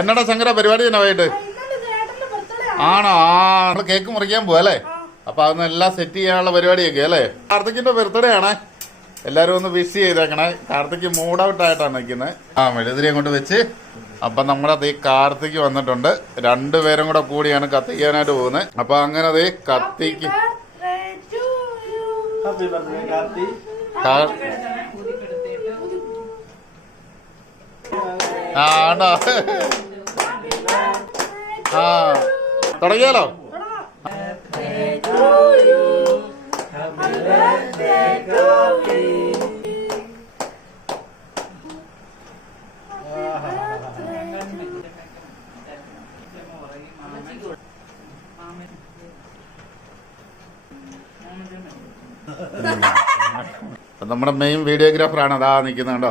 എന്നടാ ശങ്കര പരിപാടി തന്നെ വൈകിട്ട്? ആണോ? നമ്മള് കേക്ക് മുറിക്കാൻ പോവാ അല്ലേ? അപ്പൊ അതൊന്ന് എല്ലാം സെറ്റ് ചെയ്യാനുള്ള പരിപാടിയൊക്കെ അല്ലേ? കാർത്തിക്കിന്റെ ബർത്ത്ഡേ ആണേ. എല്ലാരും ഒന്ന് വിഷ് ചെയ്തേക്കണേ. കാർത്തിക് മൂഡ് ഔട്ട് ആയിട്ടാണ് നിൽക്കുന്നത്. മെഴുതിരി അങ്ങോട്ട് വെച്ച്. അപ്പൊ നമ്മുടെ അതേ കാർത്തിക് വന്നിട്ടുണ്ട്. രണ്ടുപേരും കൂടെ കൂടിയാണ് കത്തിക്കാനായിട്ട് പോകുന്നത്. അപ്പൊ അങ്ങനെ അതേ കത്തിക്ക് ആണോ? തുടങ്ങിയാലോ? നമ്മുടെ മെയിൻ വീഡിയോഗ്രാഫറാണ് അതാ നിൽക്കുന്നത് കണ്ടോ.